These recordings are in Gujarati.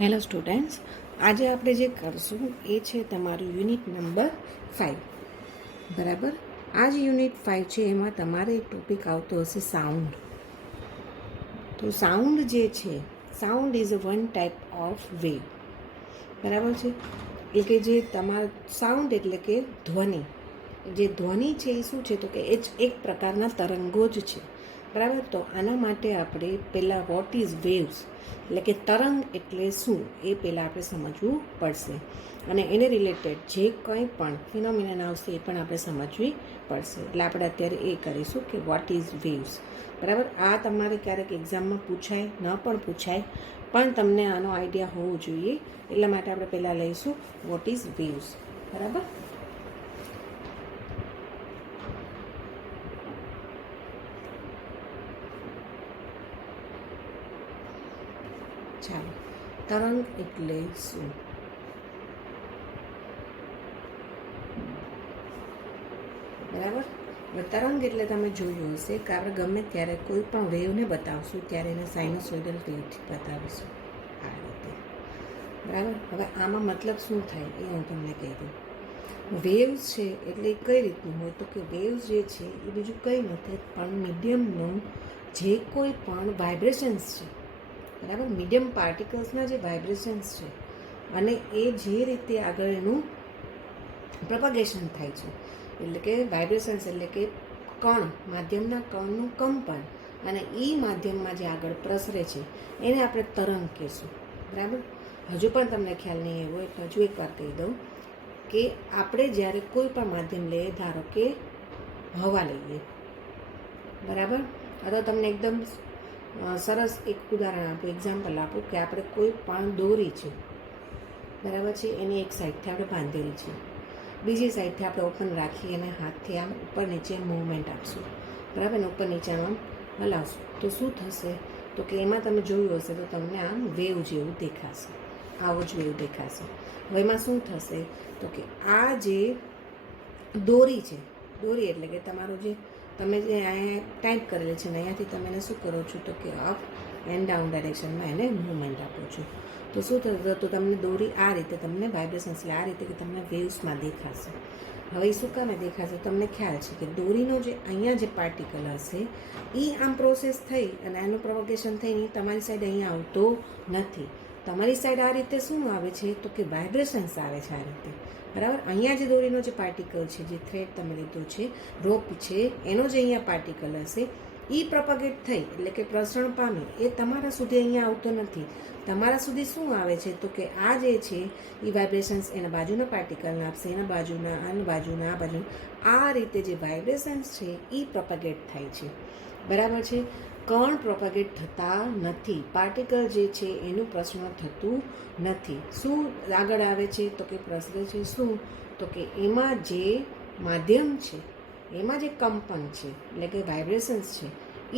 હેલો સ્ટુડન્ટ્સ, આજે આપણે જે કરશું એ છે તમારું યુનિટ નંબર 5. બરાબર. આ જે યુનિટ 5 છે એમાં તમારે એક ટોપિક આવતો હશે સાઉન્ડ. તો સાઉન્ડ જે છે, sound is one type of wave. બરાબર છે. એટલે કે જે તમારા સાઉન્ડ એટલે કે ધ્વનિ. જે ધ્વનિ છે એ શું છે તો કે એ જ એક પ્રકારના તરંગો જ છે. બરાબર. તો આના માટે આપણે પહેલાં વોટ ઇઝ વેવ્સ એટલે કે તરંગ એટલે શું એ પહેલાં આપણે સમજવું પડશે, અને એને રિલેટેડ જે કંઈ પણ ફિનોમિનન આવશે એ પણ આપણે સમજવી પડશે. એટલે આપણે અત્યારે એ કરીશું કે વોટ ઇઝ વેવ્સ. બરાબર. આ તમારે ક્યારેક એક્ઝામમાં પૂછાય, ન પણ પૂછાય, પણ તમને આનો આઈડિયા હોવો જોઈએ. એટલા માટે આપણે પહેલાં લઈશું વોટ ઇઝ વેવ્સ. બરાબર. ચાલો, તરંગ એટલે શું? બરાબર. હવે તરંગ એટલે તમે જોયું હશે કે આપણે ગમે ત્યારે કોઈ પણ વેવને બતાવશું ત્યારે એને સાઇનોસોઇડલ વેવથી બતાવીશું, આ રીતે. બરાબર. હવે આમાં મતલબ શું થાય એ હું તમને કહી દઉં. વેવ્સ છે એટલે કઈ રીતનું હોય તો કે વેવ્સ જે છે એ બીજું કંઈ નથી પણ મીડિયમનું જે કોઈ પણ વાઇબ્રેશન્સ છે. બરાબર. મીડિયમ પાર્ટિકલ્સના જે વાઇબ્રેશન્સ છે અને એ જે રીતે આગળ એનું પ્રોપગેશન થાય છે, એટલે કે વાઇબ્રેશન્સ એટલે કે કણ, માધ્યમના કણનું કંપન, અને એ માધ્યમમાં જે આગળ પ્રસરે છે એને આપણે તરંગ કહીશું. બરાબર. હજુ પણ તમને ખ્યાલ નહીં આવ્યો એટલે હજુ એકવાર કહી દઉં કે આપણે જ્યારે કોઈ પણ માધ્યમ લઈએ, ધારો કે હવા લઈએ. બરાબર. અથવા તમને એકદમ સરસ એક ઉદાહરણ આપું, એક્ઝામ્પલ આપું કે આપણે કોઈ પણ દોરી છે. બરાબર છે. એની એક સાઈડથી આપણે બાંધેલી છે, બીજી સાઈડથી આપણે ઓપન રાખી અને હાથથી આમ ઉપર નીચે મૂવમેન્ટ આપશું. બરાબર. ને ઉપર નીચે આમ હલાવશું તો શું થશે તો કે એમાં તમે જોયું હશે તો તમને આમ વેવ જેવું દેખાશે, આવો જ વેવ દેખાશે. હવે એમાં શું થશે તો કે આ જે દોરી છે, દોરી એટલે કે તમારું જે તમે જે અહીંયા ટાઈપ કરેલી છે ને અહીંયાથી તમે એને શું કરો છો તો કે અપ એન્ડ ડાઉન ડાયરેક્શનમાં એને મૂવમેન્ટ આપો છો. તો શું થશે તો તમને દોરી આ રીતે તમને વાઇબ્રેશન્સ એટલે આ રીતે કે તમને વેવ્સમાં દેખાશે. હવે એ શું કામે દેખાશે? તમને ખ્યાલ છે કે દોરીનો જે અહીંયા જે પાર્ટિકલ હશે એ આમ પ્રોસેસ થઈ અને આનું પ્રોપગેશન થઈને તમારી સાઈડ અહીંયા આવતો નથી. તમારી સાઈડ આ રીતે શું આવે છે તો કે વાઇબ્રેશન્સ આવે છે આ રીતે. બરાબર. અહીંયા જે દોરીનો જે પાર્ટિકલ છે, જે થ્રેડ તમે લીધો છે, રોપ છે, એનો જે અહીંયા પાર્ટિકલ હશે એ પ્રોપગેટ થઈ એટલે કે પ્રસરણ પામી એ તમારા સુધી અહીંયા આવતો નથી. તમારા સુધી શું આવે છે તો કે આ જે છે એ વાઇબ્રેશન્સ એના બાજુના પાર્ટિકલને આપશે, એના બાજુના, આના બાજુના, આ બાજુ, આ રીતે જે વાઇબ્રેશન્સ છે એ પ્રોપગેટ થાય છે. બરાબર છે. કણ પ્રોપગેટ થતા નથી, પાર્ટિકલ જે છે એનું પ્રસરણ થતું નથી. શું આગળ આવે છે તો કે પ્રસરે છે શું તો કે એમાં જે માધ્યમ છે, એમાં જે કંપન છે એટલે કે વાઇબ્રેશન્સ છે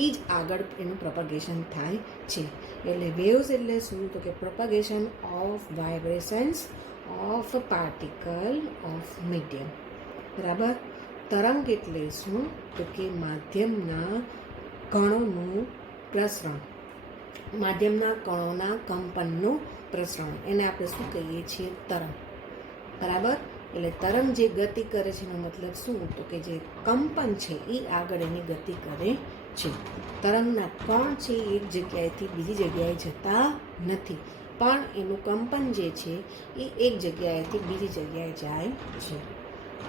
એ જ આગળ એનું પ્રોપગેશન થાય છે. એટલે વેવ્સ એટલે શું તો કે propagation of vibrations of particle of medium. બરાબર. તરંગ એટલે શું તો કે માધ્યમના કણોનું પ્રસરણ, માધ્યમના કણોના કંપનનું પ્રસરણ, એને આપણે શું કહીએ છીએ? તરંગ. બરાબર. એટલે તરંગ જે ગતિ કરે છે એનો મતલબ શું તો કે જે કંપન છે એ આગળ એની ગતિ કરે છે. તરંગના કણ છે એક જગ્યાએથી બીજી જગ્યાએ જતા નથી, પણ એનું કંપન જે છે એ એક જગ્યાએથી બીજી જગ્યાએ જાય છે.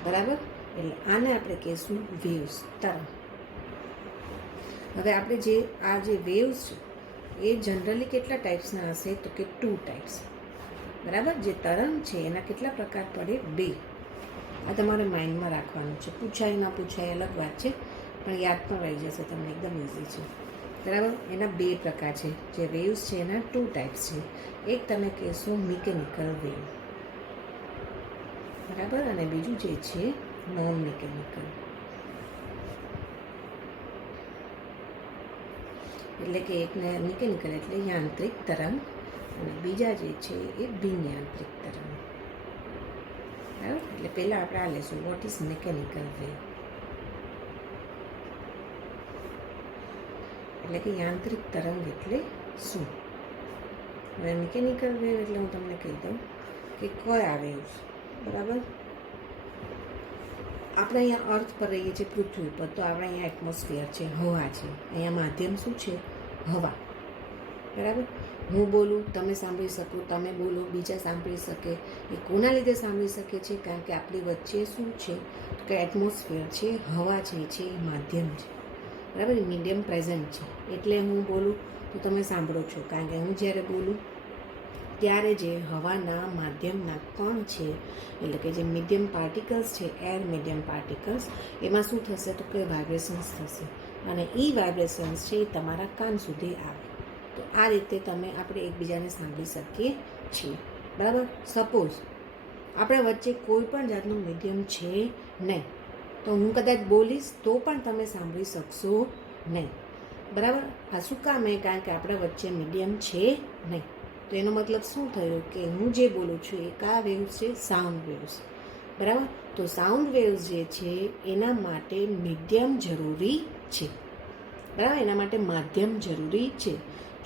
બરાબર. એટલે આને આપણે કહીશું વેવ્સ, તરંગ. હવે આપણે જે આ જે વેવ્સ છે એ જનરલી કેટલા ટાઈપ્સના હશે તો કે 2 ટાઈપ્સ. બરાબર. જે તરંગ છે એના કેટલા પ્રકાર પડે? 2. આ તમારે માઇન્ડમાં રાખવાનું છે. પૂછાય ના પૂછાય અલગ વાત છે, પણ યાદ પણ રહી જશે તમને, એકદમ ઇઝી છે. બરાબર. એના 2 પ્રકાર છે. જે વેવ્સ છે એના 2 ટાઈપ્સ છે. એક તમે કહેશો મિકેનિકલ વેવ. બરાબર. અને બીજું જે છે નોન મિકેનિકલ. એટલે કે એકને મિકેનિકલ એટલે યાંત્રિક તરંગ, અને બીજા જે છે એ બિન યાંત્રિક તરંગ. બરાબર. એટલે પહેલાં આપણે આ લઈશું વોટ ઇઝ મિકેનિકલ વેવ. એટલે કે યાંત્રિક તરંગ એટલે શું? હવે મિકેનિકલ વેવ એટલે હું તમને કહી દઉં કે કયા વેવ્સ, બરાબર. આપણે અહીંયા અર્થ પર રહીએ છીએ પૃથ્વી પર, તો આપણે અહીંયા એટમોસ્ફિયર છે, હવા છે. અહીંયા માધ્યમ શું છે? હવા, બરાબર. હું બોલું, તમે સાંભળી શકો, તમે બોલો, બીજા સાંભળી શકે. એ કોના લીધે સાંભળી શકે છે? કારણ કે આપણી વચ્ચે શું છે કે એટમોસ્ફિયર છે, હવા છે એ માધ્યમ છે, બરાબર. મીડિયમ પ્રેઝન્ટ છે, એટલે હું બોલું તો તમે સાંભળો છો. કારણ કે હું જ્યારે બોલું ત્યારે જે હવાના માધ્યમના કણ છે, એટલે કે જે મીડિયમ પાર્ટિકલ્સ છે, એર મીડિયમ પાર્ટિકલ્સ, એમાં શું થશે તો કે વાઇબ્રેશન્સ થશે, અને એ વાઇબ્રેશન્સ છે એ તમારા કાન સુધી આવે. તો આ રીતે આપણે એકબીજાને સાંભળી શકીએ છીએ, બરાબર. સપોઝ આપણા વચ્ચે કોઈ પણ જાતનું મીડિયમ છે નહીં, તો હું કદાચ બોલીશ તો પણ તમે સાંભળી શકશો નહીં, બરાબર. આ શું કામ? કારણ કે આપણા વચ્ચે મીડિયમ છે નહીં. તો એનો મતલબ શું થયો કે હું જે બોલું છું એ કયા વેવ્સ છે? સાઉન્ડ વેવ્સ, બરાબર. તો સાઉન્ડ વેવ્સ જે છે એના માટે મીડિયમ જરૂરી છે, બરાબર. એના માટે માધ્યમ જરૂરી છે.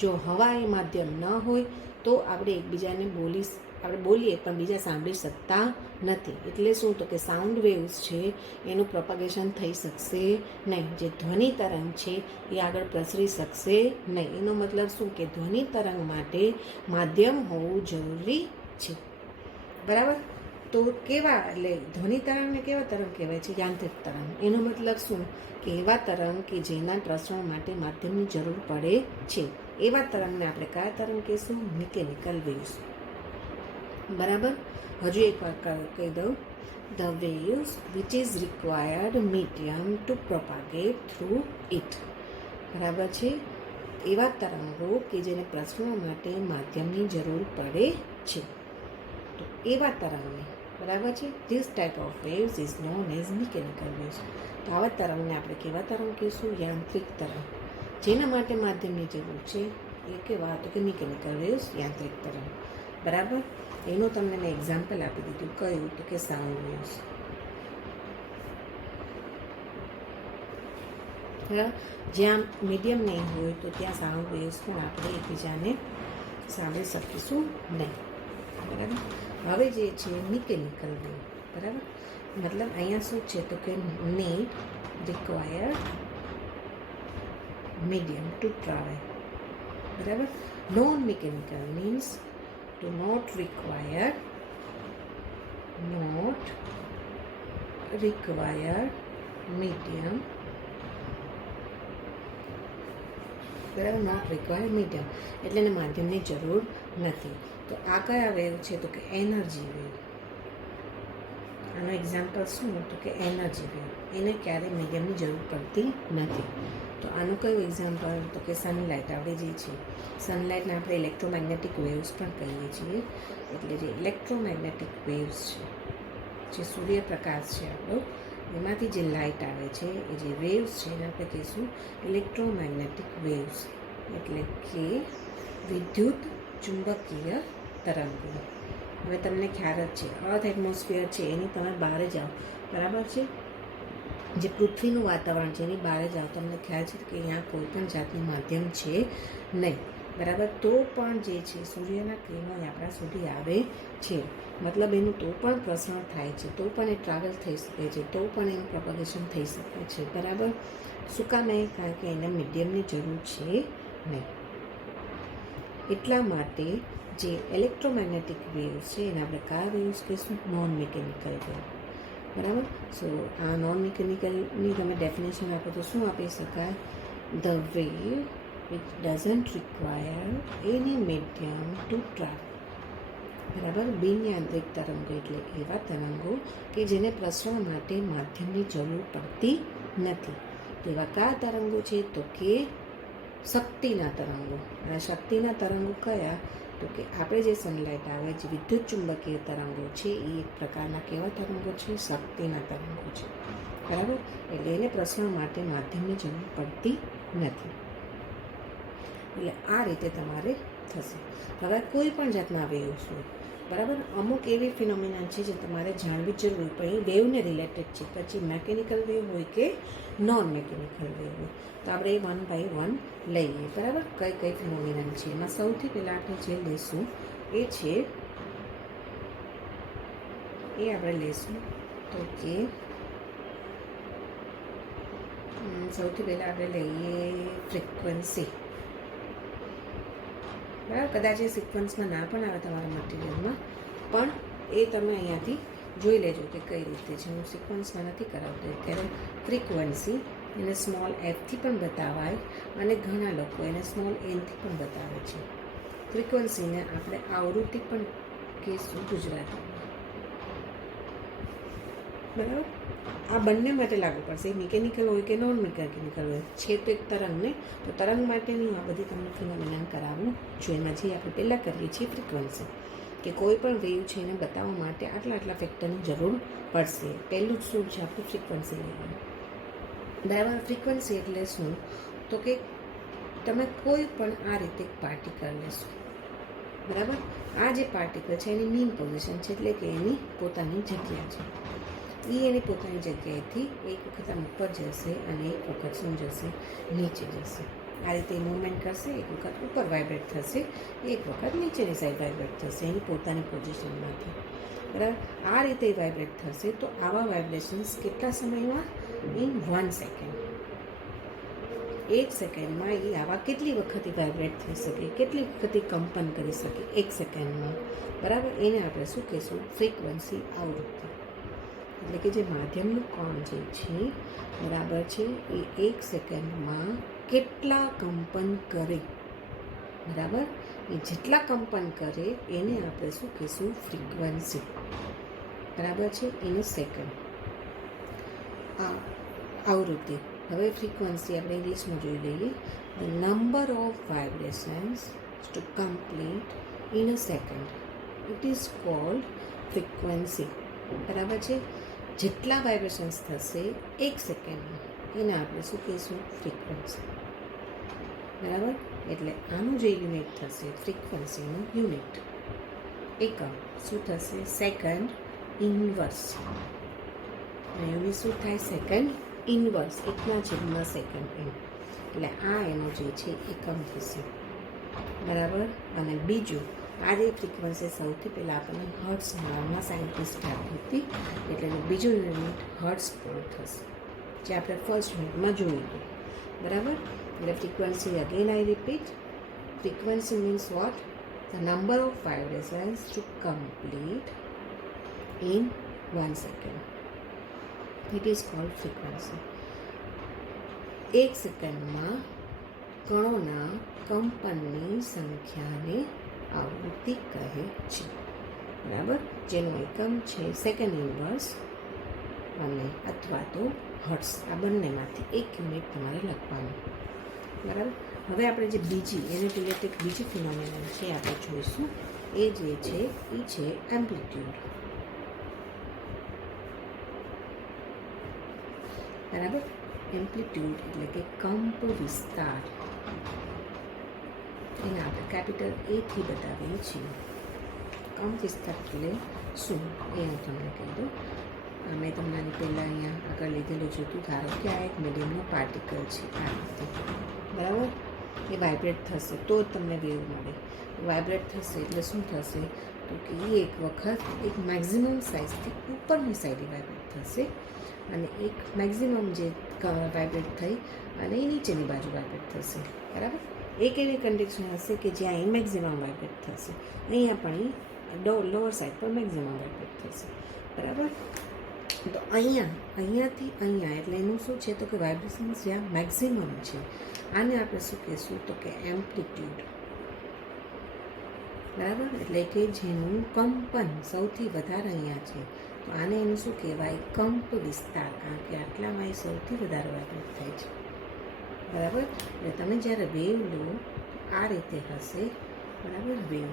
જો હવા એ માધ્યમ ન હોય તો આપણે એકબીજાને આપણે બોલીએ પણ બીજા સાંભળી શકતા નથી. એટલે શું તો કે સાઉન્ડ વેવ્સ છે એનું પ્રોપગેશન થઈ શકશે નહીં. જે ધ્વનિ તરંગ છે એ આગળ પ્રસરી શકશે નહીં. એનો મતલબ શું કે ધ્વનિ તરંગ માટે માધ્યમ હોવું જરૂરી છે, બરાબર. તો કેવા, એટલે ધ્વનિ તરંગને કેવા તરંગ કહેવાય છે? યાંત્રિક તરંગ. એનો મતલબ શું કે એવા તરંગ કે જેના પ્રસરણ માટે માધ્યમની જરૂર પડે છે, એવા તરંગને આપણે કયા તરંગ કહીશું? મિકેનિકલ વેવ્સ, બરાબર. હજુ એક વાર કહી દઉં, the waves which is required medium to propagate through it, બરાબર છે. એવા તરંગો કે જેને પ્રસરવા માટે માધ્યમની જરૂર પડે છે, તો એવા તરંગને, બરાબર છે, this type of waves is known as mechanical waves. તો આવા તરંગને આપણે કેવા તરંગ કહીશું? યાંત્રિક તરંગ. જેના માટે માધ્યમની જરૂર છે એ કેવા? તો કે મિકેનિકલ વેવ્સ, યાંત્રિક તરંગ, બરાબર. એનું તમને મેં એક્ઝામ્પલ આપી દીધું. કયું? તો કે સાઉન્ડ વેવ્સ. જ્યાં મીડિયમ નહીં હોય તો ત્યાં સાઉન્ડ વેવ્સ પણ આપણે એકબીજાને સાંભળી શકીશું નહીં, બરાબર. હવે જે છે મિકેનિકલ વેવ, બરાબર. મતલબ અહીંયા શું છે તો કે need required medium to travel, બરાબર. Non mechanical means do not require medium, બરાબર. નોટ રિક્વાયર મીડિયમ એટલે એને માધ્યમની જરૂર નથી. તો આ કયા વેવ છે તો કે એનર્જી વેવ. આનો એક્ઝામ્પલ શું તો કે એનર્જી વેવ. એને ક્યારેય મીડિયમની જરૂર પડતી નથી. તો આનું કયું એક્ઝામ્પલ તો કે સનલાઇટ. આપણે જે છે સનલાઇટને આપણે ઇલેક્ટ્રોમેગ્નેટિક વેવ્સ પણ કહીએ છીએ. એટલે જે ઇલેક્ટ્રોમેગ્નેટિક વેવ્સ છે, જે સૂર્યપ્રકાશ છે આપણો, એમાંથી જે લાઇટ આવે છે એ જે વેવ્સ છે એને આપણે કહીશું ઇલેક્ટ્રોમેગ્નેટિક વેવ્સ, એટલે કે વિદ્યુત ચુંબકીય તરંગો. હવે તમને ખ્યાલ જ છે, અર્થ એટમોસ્ફિયર છે એની તમે બહાર જાઓ, બરાબર છે, જે પૃથ્વીનું વાતાવરણ છે એની બહાર જાઓ, તમને ખ્યાલ છે કે અહીંયા કોઈ પણ જાતનું માધ્યમ છે નહીં, બરાબર. તો પણ જે છે સૂર્યના કિરણો આપણા સુધી આવે છે, મતલબ એનું તો પણ પ્રસરણ થાય છે, તો પણ એ ટ્રાવેલ થઈ શકે છે, તો પણ એનું પ્રોપગેશન થઈ શકે છે, બરાબર. શું કામ નહીં? કારણ કે એને મીડિયમની જરૂર છે નહીં. એટલા માટે જે ઇલેક્ટ્રોમેગ્નેટિક વેવ્સ છે એને આપણે કયા વેવ્સ કહીશું? નોન મિકેનિકલ વેવ, બરાબર. સો આ નોન મિકેનિકલની તમે ડેફિનેશન આપો તો શું આપી શકાય? The wave which doesn't require any medium to travel, બરાબર. બિનયાંત્રિક તરંગો એટલે એવા તરંગો કે જેને પ્રસરવા માટે માધ્યમની જરૂર પડતી નથી. તેવા કયા તરંગો છે તો કે શક્તિના તરંગો. અને શક્તિના તરંગો કયા તો કે આપણે જે સનલાઇટ આવે, જે વિદ્યુત ચુંબકીય તરંગો છે એ એક પ્રકારના કેવા તરંગો છે? શક્તિના તરંગો છે, બરાબર. એટલે એને પ્રસરણ માટે માધ્યમની જરૂર પડતી નથી. એટલે આ રીતે તમારે થશે. હવે કોઈ પણ જાતના વેવ્સ હોય, બરાબર. અમુક એવી ફિનોમિના છે જે તમારે જાણવી જરૂર પણ એ વેવને રિલેટેડ છે, પછી મેકેનિકલ વેવ હોય કે નોન મેકેનિકલ વેવ હોય. તો આપણે એ 1 by 1 લઈએ. બરાબર. કઈ કઈ ફિનોમિના છે એમાં સૌથી પહેલાં આપણે જે લઈશું એ છે આપણે લઈશું તો કે સૌથી પહેલાં આપણે લઈએ ફ્રીક્વન્સી. બરાબર. કદાચ એ સિક્વન્સમાં ના પણ આવે તમારા મટીરિયલમાં, પણ એ તમે અહીંયાથી જોઈ લેજો કે કઈ રીતે છે. હું સિક્વન્સમાં નથી કરાવતી અત્યારે. ફ્રીક્વન્સી એને સ્મોલ એફથી પણ બતાવાય અને ઘણા લોકો એને સ્મોલ એનથી પણ બતાવે છે. ફ્રીક્વન્સીને આપણે આવૃત્તિ પણ કહીશું ગુજરાતીમાં. બરાબર. આ બંને માટે લાગુ પડશે, મિકેનિકલ હોય કે નોન મિકેનિકલ હોય. છે તો એક તરંગને, તો તરંગ માટેની આ બધી તમને ફિનોમિના કરાવવું જોઈએ. એમાં જે આપણે પહેલાં કરીએ છીએ ફ્રીક્વન્સી, કે કોઈ પણ વેવ છે એને બતાવવા માટે આટલા ફેક્ટરની જરૂર પડશે. પહેલું જ શું છે આપણું ફ્રીક્વન્સી લેવાનું. બરાબર. ફ્રીક્વન્સી એટલે શું તો કે તમે કોઈ પણ આ રીતે એક પાર્ટિકલ લેશો. બરાબર. આ જે પાર્ટિકલ છે એની મીન પોઝિશન છે, એટલે કે એની પોતાની જગ્યા છે. એ એની પોતાની જગ્યાએથી એક વખત આમ ઉપર જશે અને એક વખત શું જશે, નીચે જશે. આ રીતે મૂવમેન્ટ કરશે. એક વખત ઉપર વાઇબ્રેટ થશે, એક વખત નીચેની સાઈડ વાઇબ્રેટ થશે એની પોતાની પોઝિશનમાંથી. બરાબર. આ રીતે વાઇબ્રેટ થશે. તો આવા વાઇબ્રેશન્સ કેટલા સમયમાં? In 1 second. 1 સેકન્ડમાં એ આવા કેટલી વખત વાઇબ્રેટ થઈ શકે, કેટલી વખત કંપન કરી શકે 1 સેકન્ડમાં. બરાબર. એને આપણે શું કહીશું? ફ્રીક્વન્સી આવૃત્તિ. એટલે કે જે માધ્યમનું કણ જે છે, બરાબર છે, એ 1 સેકન્ડમાં કેટલા કંપન કરે. બરાબર. એ જેટલા કંપન કરે એને આપણે શું કહીશું? ફ્રીક્વન્સી. બરાબર છે. એને સેકન્ડ. આવૃત્તિ. હવે ફ્રીક્વન્સી આપણે ઇંગ્લિશમાં જોઈ લઈએ. The number of vibrations to complete in a second, it is called frequency. બરાબર છે. જેટલા વાઇબ્રેશન્સ થશે 1 સેકન્ડમાં એને આપણે શું કહીશું? ફ્રીક્વન્સી. બરાબર. એટલે આનું જે યુનિટ થશે ફ્રીક્વન્સીનું યુનિટ, એકમ શું થશે? Second inverse. યુનિટ શું થાય? Second inverse. 1/2 સેકન્ડ એમ. એટલે આ એનો જે છે એકમ થશે. બરાબર. અને બીજું, આ જે ફ્રીક્વન્સી સૌથી પહેલાં આપણને હર્ટ્સ નામના સાયન્ટિસ્ટ આપી હતી, એટલે એનું બીજું યુનિટ હર્ટ્સ પર થશે, જે આપણે ફર્સ્ટ યુનિટમાં જોયું. બરાબર. એટલે frequency again I repeat, frequency means what? The number of vibrations to complete in 1 second. It is called frequency. 1 સેકન્ડમાં કણોના કંપનની સંખ્યાને આવૃત્તિ કહે છે. બરાબર. જેનો એકમ છે સેકન્ડ ઇન્વર્સ અને અથવા તો હર્ટ્સ. આ બંનેમાંથી એક યુનિટ તમારે લખવાનું. બરાબર. હવે આપણે જે બીજી એને રિલેટેડ બીજી ફિનોમિના છે આપણે જોઈશું. એ જે છે એ છે એમ્પ્લિટ્યૂડ. બરાબર. એમ્પ્લિટ્યૂડ એટલે કે કંપ વિસ્તાર. એને આપણે કેપિટલ એથી બતાવીએ છીએ. કંપ વિસ્તાર એટલે શું એ હું તમને કહી દઉં. મેં તમને આની પહેલાં અહીંયા આગળ લીધેલું જોતું. ધારો કે આ એક મીડિયમનો પાર્ટિકલ છે આ રીતે. બરાબર. એ વાઇબ્રેટ થશે તો જ તમને વેવ મળે. વાઇબ્રેટ થશે એટલે શું થશે તો કે એ એક વખત એક મેક્ઝિમમ સાઇઝથી ઉપરની સાઈડે વાઇબ્રેટ થશે અને એક મેક્ઝિમમ જે વાઇબ્રેટ થઈ અને એ નીચેની બાજુ વાઇબ્રેટ થશે. બરાબર. એક એવી કન્ડિશન હશે કે જ્યાં એ મેક્ઝિમમ વાઇબ્રેટ થશે, અહીંયા પણ એ લોઅર સાઈડ પર મેક્ઝિમમ વાઇબ્રેટ થશે. બરાબર. તો અહીંયાથી અહીંયા એટલે એનું શું છે તો કે વાઇબ્રેશન્સ જ્યાં મેક્ઝિમમ છે આને આપણે શું કહીશું તો કે એમ્પ્લિટ્યૂડ. બરાબર. એટલે કે જેનું કંપન સૌથી વધારે અહીંયા છે તો આને એનું શું કહેવાય? કંપ વિસ્તાર. કારણ કે આટલામાં એ સૌથી વધારે વાઇબ્રેટ થાય છે. બરાબર. એટલે તમે જ્યારે વેવ લો આ રીતે હશે. બરાબર. વેવ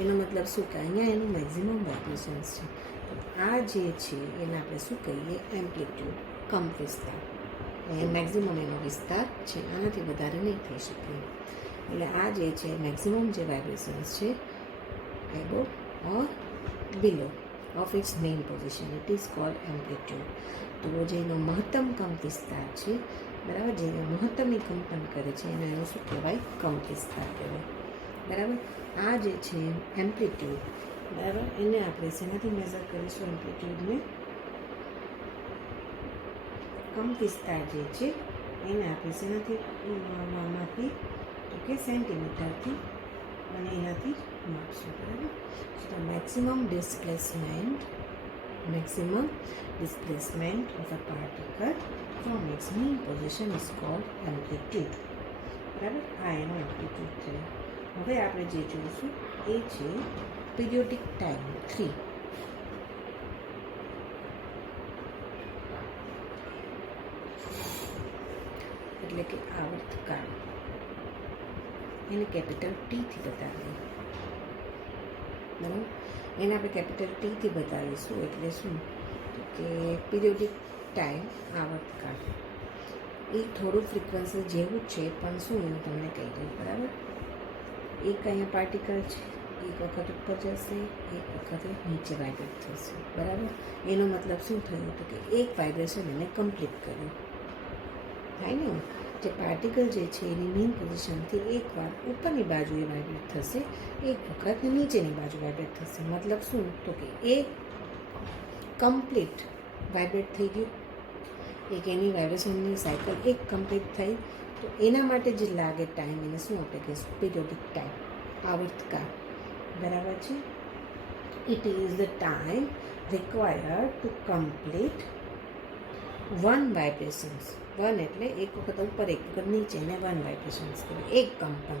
એનો મતલબ શું કે અહીંયા એનું મેક્ઝિમમ વાઇબ્રેશન્સ છે. આ જે છે એને આપણે શું કહીએ? એમ્પ્લિટ્યૂડ. કંપ વિસ્તાર. એ મેક્ઝિમમ એનો વિસ્તાર છે, આનાથી વધારે નહીં થઈ શકે. એટલે આ જે છે મેક્ઝિમમ જે વાઇબ્રેશન્સ છે above or below of its main position. It is called amplitude. તો જેનો મહત્તમ કંપ વિસ્તાર છે, બરાબર, જે મહત્તમી કંપન કરે છે એનું શું કહેવાય? કંપ વિસ્તાર કહેવાય. બરાબર. આ જે છે એમ્પ્લિટ્યૂડ, બરાબર, એને આપણે શેનાથી મેઝર કરીશું? એમ્પ્લિટ્યૂડને, કંપ વિસ્તાર જે છે એને આપણે શેનાથી માપીએ? તો કે સેન્ટીમીટરથી, અને એનાથી માપશું. બરાબર. તો maximum displacement of a particle from its mean position is called amplitude. બરાબર. આ એનો એમ્પ્લિટ્યૂડ થયો. હવે આપણે જે જોઈશું એ છે પીરિયોડિક ટાઈમ 3. એટલે કે આવર્તકાળ. એને કેપિટલ ટીથી બતાવીએ. બરાબર. એને આપણે કેપિટલ ટીથી બતાવીશું. એટલે શું? કે પીરિયોડિક ટાઈમ, આવર્તકાળ. એ થોડું ફ્રીક્વન્સી જેવું જ છે, પણ શું હું તમને કહી દઉં. બરાબર. એક અહીંયા પાર્ટિકલ છે, એક વખત ઉપર જશે, એક વખતે નીચે વાઇબ્રેટ થશે. બરાબર. એનો મતલબ શું થયું? તો કે એક વાઇબ્રેશન એને કમ્પ્લીટ કર્યું. થાય ને? જે પાર્ટિકલ જે છે એની મેઇન પોઝિશનથી એકવાર ઉપરની બાજુએ વાઇબ્રેટ થશે, એક વખત નીચેની બાજુ વાઇબ્રેટ થશે. મતલબ શું? તો કે એક કમ્પ્લીટ વાઇબ્રેટ થઈ ગયું, એક એની વાઇબ્રેશનની સાયકલ એક કમ્પ્લીટ થઈ. તો એના માટે જે લાગે ટાઈમ, એને શું આપણે કહીશું? પીરિયોડિક ટાઈમ, આવર્તકાળ. બરાબર છે. It is the time required to complete one vibrations. One એટલે એક વખત ઉપર, એક વખત નીચે, ને વન વાઇબ્રેશન્સ કહેવાય. એક કંપન.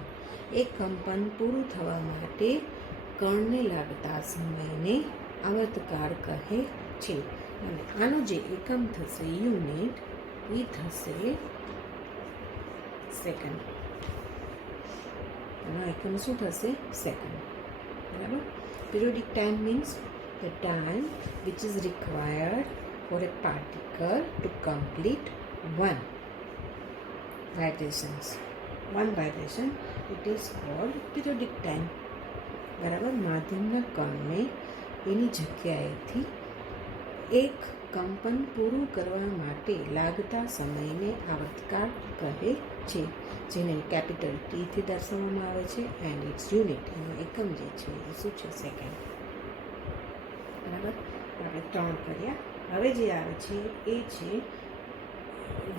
એક કંપન પૂરું થવા માટે કણને લાગતા સમયને આવર્તકાળ કહે છે. અને આનો જે એકમ થશે, યુનિટ, એ થશે સેકન્ડ. આનો એકમ શું થશે? સેકન્ડ. બરાબર. Periodic time means the time which is required for a particle to complete one vibration. It is called periodic time. બરાબર. માધ્યમના કણને એની જગ્યાએથી એક કંપન પૂરું કરવા માટે લાગતા સમયને આવર્તકાળ કહે છે, જેને કેપિટલ ટીથી દર્શાવવામાં આવે છે. એન્ડ ઇટ્સ યુનિટ, એનો એકમ જે છે એ શું છે? સેકન્ડ. બરાબર. આપણે 3 કર્યા. હવે જે આવે છે એ છે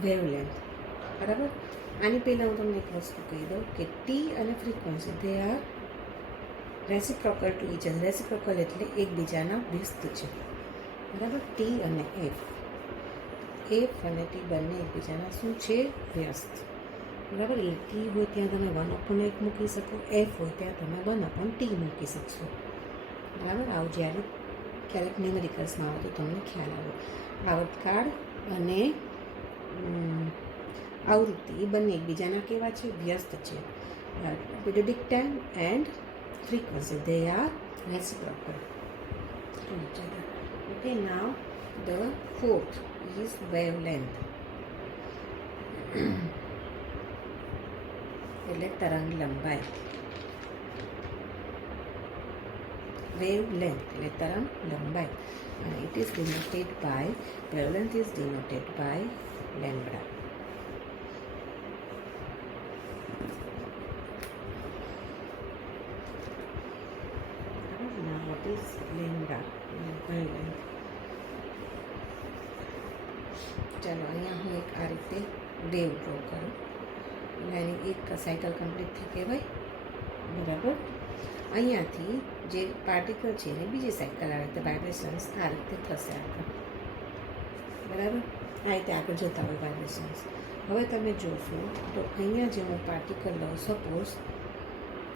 વેવલેન્થ. બરાબર. આની પહેલાં હું તમને એક વસ્તુ કહી દઉં કે ટી અને frequency they are reciprocal to each other. Reciprocal એટલે એકબીજાના વ્યસ્ત છે. બરાબર. ટી અને એફ અને ટી બંને એકબીજાના શું છે? વ્યસ્ત. બરાબર. એટલે ટી હોય ત્યાં તમે 1/8 મૂકી શકો, એફ હોય ત્યાં તમે 1/t મૂકી શકશો. બરાબર. આવું જ્યારે ક્યારેક ન્યુમેરિકલ્સમાં આવે તો તમને ખ્યાલ આવે. આવર્તકાળ અને આવૃત્તિ એ બંને એકબીજાના કેવા છે? વ્યસ્ત છે. Periodic time and frequency they are reciprocal to each other. Okay, now the fourth is wavelength. એટલે તરંગ લંબાઈ. wavelength એટલે તરંગ લંબાઈ. It is denoted by, wavelength is denoted by lambda. Now what is lambda? Wavelength. ચાલો અહીંયા હું એક આ રીતે વેવ ડ્રો કરું. એની એક સાયકલ કમ્પ્લીટ થઈ કહેવાય. બરાબર. અહીંયાથી જે પાર્ટિકલ છે એને બીજી સાયકલ આવે તો વાઇબ્રેશન્સ આ રીતે થશે આગળ. બરાબર. આ રીતે આગળ જતા હોય વાઇબ્રેશન્સ. હવે તમે જોશો તો અહીંયા જે હું પાર્ટિકલ લઉં, સપોઝ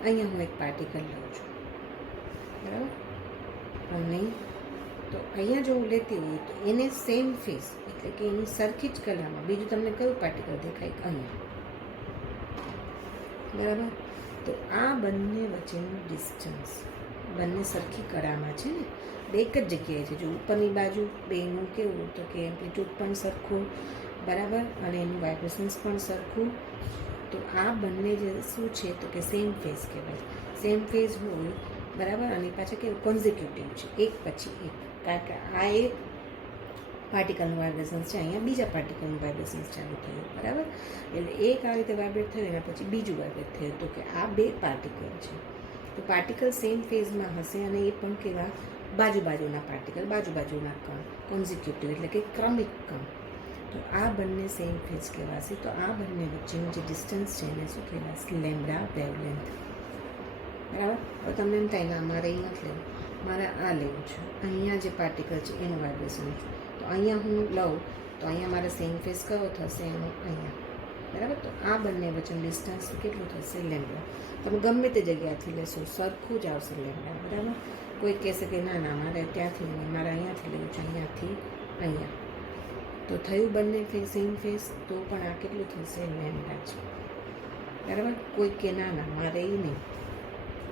અહીંયા હું એક પાર્ટિકલ લઉં છું. બરાબર. અને તો અહીંયા જો હું લેતી હોય તો એને સેમ ફેસ એટલે કે એની સરખી જ કલરમાં બીજું તમને કયું પાર્ટિકલ દેખાય? અહીંયા. બરાબર. તો આ બંને વચ્ચેનું ડિસ્ટન્સ બંને સરખી કળામાં છે ને, બે એક જ જગ્યાએ છે. જો ઉપરની બાજુ બેનું કેવું તો કે એમ્પ્લિટ્યૂડ પણ સરખું, બરાબર, અને એનું વાઇબ્રેશન્સ પણ સરખું. તો આ બંને જે શું છે તો કે સેમ ફેઝ કહેવાય. સેમ ફેઝ હોય, બરાબર. અને પાછા કેવું કોન્ઝિક્યુટિવ છે, એક પછી એક, કારણ કે આ એક પાર્ટિકલનું વાઇબ્રેશન્સ છે, અહીંયા બીજા પાર્ટિકલનું વાઇબ્રેશન્સ ચાલુ થયું. બરાબર. એટલે એક આ રીતે વાઇબ્રેટ થયું એના પછી બીજું વાઇબ્રેટ થયું. તો કે આ બે પાર્ટિકલ છે. તો પાર્ટિકલ સેમ ફેઝમાં હશે અને એ પણ કેવા બાજુના પાર્ટિકલ, બાજુના કણ, કોન્ઝિક્યુટિવ એટલે કે ક્રમિક કણ. તો આ બંને સેમ ફેઝ કહેવાશે. તો આ બંને વચ્ચેનું જે ડિસ્ટન્સ છે એને શું કહેવાશે? Lambda wavelength. બરાબર. હવે તમને એમ થાય ના મારે અહીં નથી લેવું, મારે આ લેવું છે, અહીંયા જે પાર્ટિકલ છે એનું વાઇબ્રેશન છે. તો અહીંયા હું લઉં તો અહીંયા મારે સેમ ફેઝ કયો થશે? એનો અહીંયા. બરાબર. તો આ બંને વચ્ચેનું ડિસ્ટન્સ કેટલું થશે? લેમ્બડા. તમે ગમે તે જગ્યાથી લેશો સરખું જ આવશે લેમ્બડા. બરાબર. કોઈ કહેશે કે ના ના મારે ત્યાંથી નહીં, મારે અહીંયાથી લેવું છે, અહીંયાથી અહીંયા. તો થયું બંને સેમ ફેઝ, તો પણ આ કેટલું થશે? લેમ્બડા છે. બરાબર. કોઈ કે ના ના મારે એ નહીં,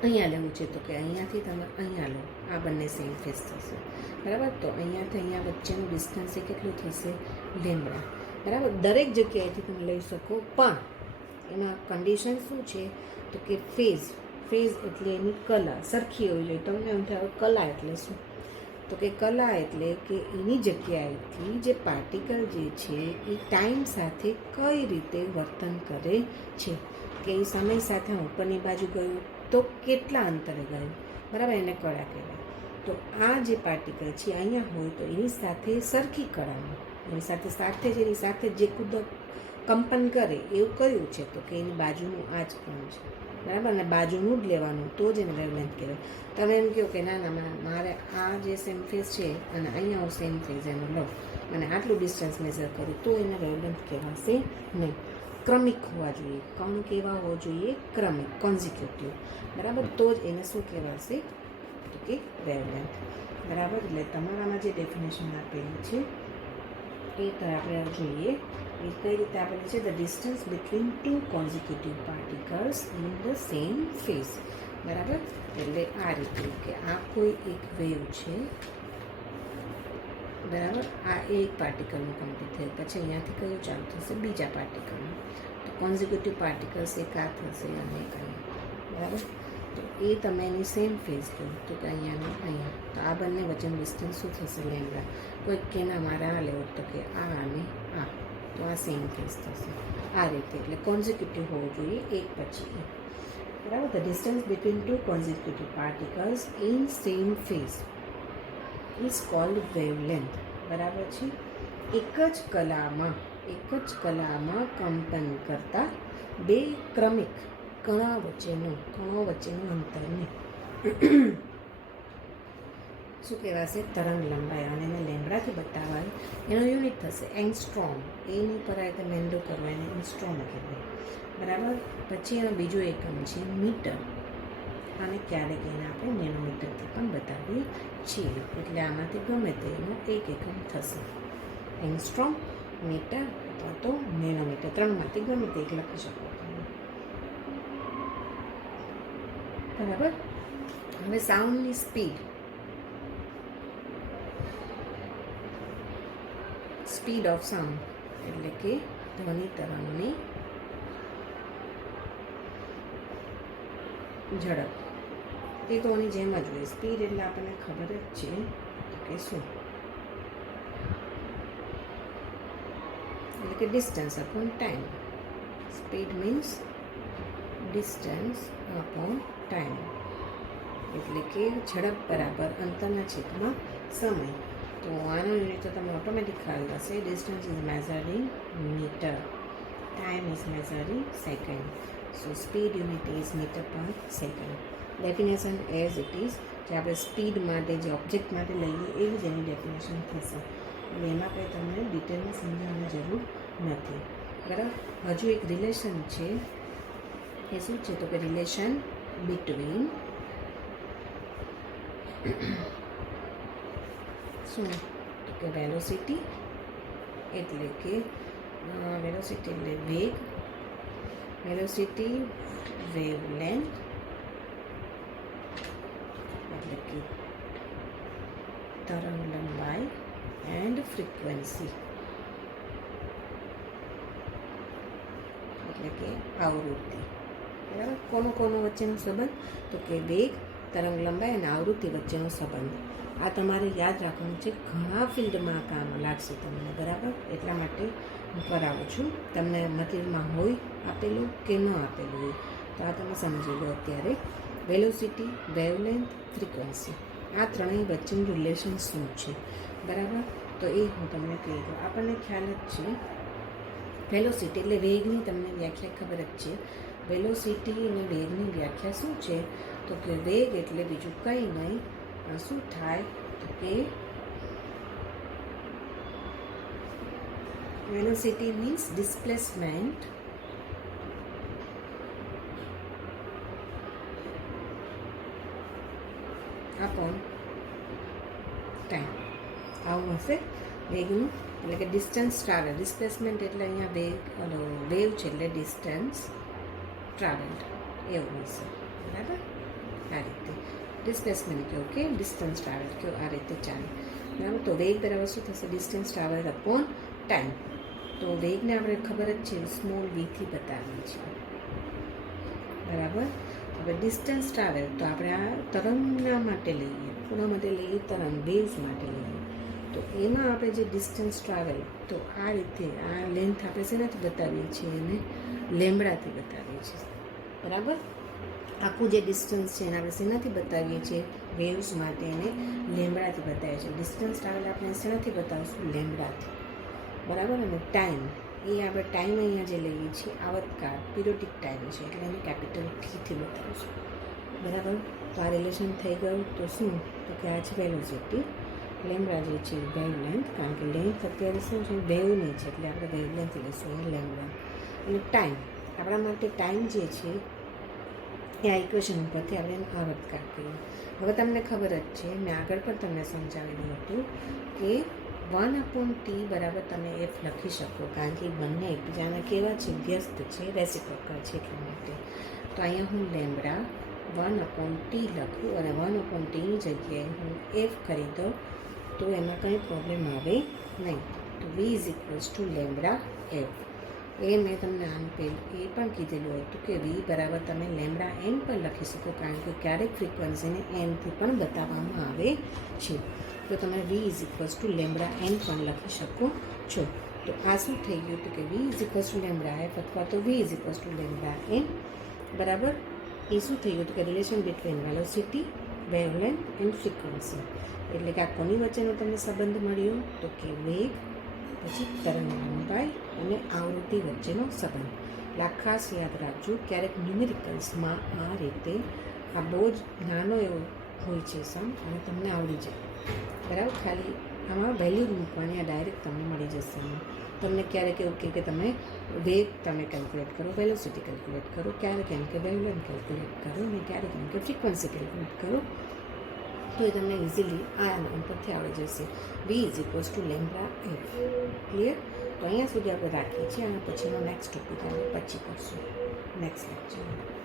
અહીંયા લેવું છે, તો કે અહીંયાથી તમે અહીંયા લો, આ બંને સેમ ફેઝ થશે. બરાબર. તો અહીંયાથી અહીંયા વચ્ચેનું ડિસ્ટન્સ એ કેટલું થશે? લેમ્બડા. બરાબર. દરેક જગ્યાએથી તમે લઈ શકો, પણ એમાં કન્ડિશન શું છે? તો કે ફેઝ એટલે એની કલા સરખી હોવી જોઈએ. તમને એમ થાય કલા એટલે શું? તો કે કલા એટલે કે એની જગ્યાએથી જે પાર્ટિકલ જે છે એ ટાઈમ સાથે કઈ રીતે વર્તન કરે છે, કે એ સમય સાથે ઉપરની બાજુ ગયું તો કેટલા અંતરે ગયું. બરાબર. એને કળા કહેવાય. તો આ જે પાર્ટિકલ છે અહીંયા હોય તો એની સાથે સરખી કળામાં, એની સાથે જ એની સાથે જે કંપન કરે એવું કયું છે? તો કે એની બાજુનું આ જ કણ છે. બરાબર. અને બાજુનું જ લેવાનું, તો જ એને વેવલેન્થ કહેવાય. તમે એમ કહો કે ના ના મારે આ જે સેમ ફેઝ છે અને અહીંયા હું સેમ ફેઝ એનો લઉં અને આટલું ડિસ્ટન્સ મેઝર કરું, તો એને વેવલેન્થ કહેવાશે નહીં. ક્રમિક હોવા જોઈએ. કણ કેવા હોવો જોઈએ? ક્રમિક, કોન્ઝિક્યુટિવ. બરાબર. તો જ એને શું કહેવાશે? તો કે વેવલેન્થ. બરાબર. એટલે તમારામાં જે ડેફિનેશન આપેલી છે એ તો આપણે જોઈએ. એ કઈ રીતે આપેલી છે? The distance between two consecutive particles in the same phase. બરાબર. એટલે આ રીતે કે આ કોઈ એક વેવ છે. બરાબર. આ એક પાર્ટિકલનું કમ્પ્લીટ થયું, પછી અહીંયાથી કયું ચાલુ થશે? બીજા પાર્ટિકલનું. તો કોન્ઝિક્યુટિવ પાર્ટિકલ્સ એક આ થશે અને એક અહીંયા. બરાબર. તો એ તમે એની સેમ ફેઝ કહો તો કે અહીંયાનું અહીંયા. તો આ બંને વચ્ચેનું ડિસ્ટન્સ શું થશે? લેમ્બડા. કોઈક કે ના મારે આ લેવું, તો કે આ અને આ, તો આ સેમ ફેઝ થશે. આ રીતે એટલે કોન્ઝિક્યુટિવ હોવું જોઈએ, એક પછી એક. બરાબર. The distance between two consecutive particles in same phase is called wavelength. બરાબર છે. એક જ કલામાં કંપન કરતા બે ક્રમિક કણો વચ્ચેનું અંતરને શું કહેવાશે? તરંગ લંબાઈ. અને એને લેમ્બડાથી બતાવાય એનો યુનિટ થશે એંગસ્ટ્રોમ. એની પર આ રીતે મેંદો કરવા એને એંગસ્ટ્રોમ કહેવાય. બરાબર. પછી એનો બીજો એકમ છે મીટર, અને ક્યારેક એને આપણે નેનોમીટરથી પણ બતાવીએ છીએ. એટલે આમાંથી ગમે તે એનો એક એકમ થશે. એંગસ્ટ્રોમ, મીટર અથવા તો નેનોમીટર, ત્રણમાંથી ગમે તે એક લખી શકો તમે. બરાબર. હવે સાઉન્ડની સ્પીડ ઓફ સાઉન્ડ એટલે કે ધ્વનિ તરંગની ઝડપ એ તો આની જેમ જ હોય. સ્પીડ એટલે આપણને ખબર જ છે કે શું, એટલે કે distance upon time. Speed means distance upon time, એટલે કે ઝડપ બરાબર અંતરના છેદમાં સમય. તો આનો યુનિટ તો તમને ઓટોમેટિક ખ્યાલ હશે. Distance is measured in metre, time is measured in second. So speed unit is metre per second. Definition as it is, જે આપણે સ્પીડ માટે જે ઓબ્જેક્ટ માટે લઈએ એવી જ એની ડેફિનેશન થશે. એટલે એમાં કંઈ તમને ડિટેલમાં સમજાવવાની જરૂર નથી. બરાબર. હજુ એક રિલેશન છે. એ શું છે? તો કે રિલેશન બિટવીન શું? તો કે વેલોસિટી એટલે કે વેલોસિટી એટલે વેગ, વેલોસિટી, વેવલેન્થ એટલે કે તરંગ લંબાઈ એન્ડ ફ્રીક્વન્સી એટલે કે આવૃત્તિ. બરાબર. કોનો વચ્ચેનો સંબંધ? તો કે વેગ તરંગ લંબાઈ અને આવૃત્તિ વચ્ચેનો સંબંધ. આ તમારે યાદ રાખવાનું છે, ઘણા ફિલ્ડમાં કામ લાગશે તમને, બરાબર? એટલા માટે હું કરાવું છું. તમને મટીરિયલમાં હોય આપેલું કે ન આપેલું હોય તો આ તમે સમજી લો. અત્યારે વેલોસિટી, વેવલેન્થ, ફ્રીક્વન્સી, આ ત્રણેય વચ્ચેનું રિલેશન શું છે, બરાબર? તો એ હું તમને કહી દઉં. આપણને ખ્યાલ જ છે, વેલોસિટી એટલે વેગની તમને વ્યાખ્યા ખબર જ છે. વેલોસિટી અને વેગની વ્યાખ્યા શું છે? તો કે વેગ એટલે બીજું કંઈ નહીં, પણ શું થાય તો કે velocity means displacement upon time. આવું હશે વેગનું, એટલે કે ડિસ્ટન્સ ટ્રાવેલ. ડિસ્પ્લેસમેન્ટ એટલે અહીંયા વેવ છે એટલે ડિસ્ટન્સ ટ્રાવેલ્ડ એવું હશે, બરાબર? આ રીતે ડિસ્પ્લેસમેન્ટ કહો કે ડિસ્ટન્સ ટ્રાવેલ કહો, આ રીતે ચાલે, બરાબર? તો વેગ બરાબર શું થશે? Distance travel upon time. તો વેગને આપણે ખબર જ છે, સ્મોલ વીથી બતાવીએ છીએ, બરાબર? હવે ડિસ્ટન્સ ટ્રાવેલ તો આપણે આ તરંગના માટે લઈએ, કોના માટે લઈએ? તરંગ, વેવ્સ માટે લઈએ. તો એમાં આપણે જે ડિસ્ટન્સ ટ્રાવેલ, તો આ રીતે આ લેન્થ આપણે શેનાથી બતાવીએ છીએ? એને લેમ્બડાથી બતાવીએ છીએ, બરાબર? આખું જે ડિસ્ટન્સ છે એને આપણે શેનાથી બતાવીએ છીએ? વેવ્સ માટે એને લેમ્બડાથી બતાવીએ છીએ. ડિસ્ટન્સ ટ્રાવેલ આપણે શેનાથી બતાવીશું? લેમ્બડાથી, બરાબર? અને ટાઈમ, એ આપણે ટાઈમ અહીંયા જે લઈએ છીએ આવર્તકાળ, પિરિયોડિક ટાઈમ છે, એટલે એને કેપિટલ ટીથી બતાવીશું, બરાબર? તો આ રિલેશન થઈ ગયું. તો શું? તો કે આ છે વેલોસિટી, લેમ્બડા જે છે વેવલેન્થ, કારણ કે લેન્થ અત્યારે શું છે? વેવની છે, એટલે આપણે વેવલેન્થ લઈશું એ લેમ્બડા. અને ટાઈમ, આપણા માટે ટાઈમ જે છે એ આ ઇક્વેશન ઉપરથી આપણે એનો આવર્તકાળ કહીએ. હવે તમને ખબર જ છે, મેં આગળ પણ તમને સમજાવેલું હતું કે 1/t બરાબર તમે એફ લખી શકો, કારણ કે બંને એકબીજાના કેવા છે? વ્યસ્ત છે, રેસિપ્રોકલ છે, એટલા માટે. તો અહીંયા હું લેમ્બડા 1/t લખું અને 1/tની જગ્યાએ હું એફ કરી દઉં તો એમાં કંઈ પ્રોબ્લેમ આવે નહીં. તો v = લેમ્બડા એફ. એ મેં તમને આમ એ પણ કીધેલું હતું કે v બરાબર તમે લેમ્બડા એન પણ લખી શકો, કારણ કે ક્યારેક ફ્રીક્વન્સીને એનથી પણ બતાવવામાં આવે છે. તો તમે v = લેમ્બડા એન પણ લખી શકો છો. તો આ શું થઈ ગયું? તો કે v = લેમ્બડા એફ અથવા તો v = લેમ્બડા એન, બરાબર? એ શું થઈ ગયું? તો કે relation between velocity, wavelength and frequency. એટલે કે આ કોની વચ્ચેનો તમને સંબંધ મળ્યો? તો કે વેગ, પછી તરંગ લંબાઈ અને આવૃત્તિ વચ્ચેનો સંબંધ. એટલે આ ખાસ યાદ રાખજો. ક્યારેક ન્યુમેરિકલ્સમાં આ રીતે આ બહુ જ નાનો એવો હોય છે સમ, અને તમને આવડી જાય, બરાબર? ખાલી આમાં વેલ્યુ મૂકવાની, આ ડાયરેક્ટ તમને મળી જશે. તમને ક્યારેક એવું કહે કે તમે વેગ તમે કેલ્ક્યુલેટ કરો, વેલોસિટી કેલ્ક્યુલેટ કરો, ક્યારેક એમ કે વેવલેન્થ કેલ્ક્યુલેટ કરો, અને ક્યારેક એમ કે ફ્રીક્વન્સી કેલ્ક્યુલેટ કરો, તો એ તમને ઇઝીલી આ નામ પરથી આવડી જશે. v = lambda F. ક્લિયર? તો અહીંયા સુધી આપણે રાખીએ છીએ, અને પછીનો નેક્સ્ટ ટોપિક આપણે પછી કરશું નેક્સ્ટ લેક્ચરમાં.